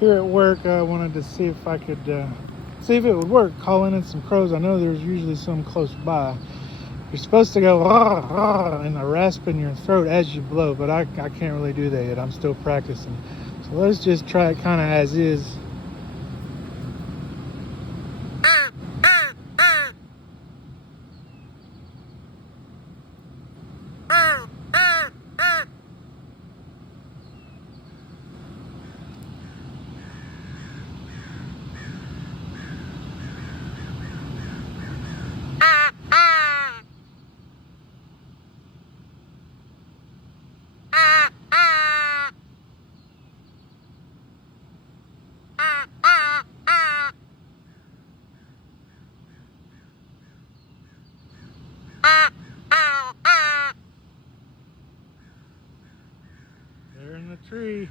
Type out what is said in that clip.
here at work. I wanted to see if I could see if it would work calling in some crows. I know there's usually some close by. You're supposed to go rah, rah, and a rasp in your throat as you blow, but I can't really do that yet. I'm still practicing. So let's just try it kind of as is. They're in the tree.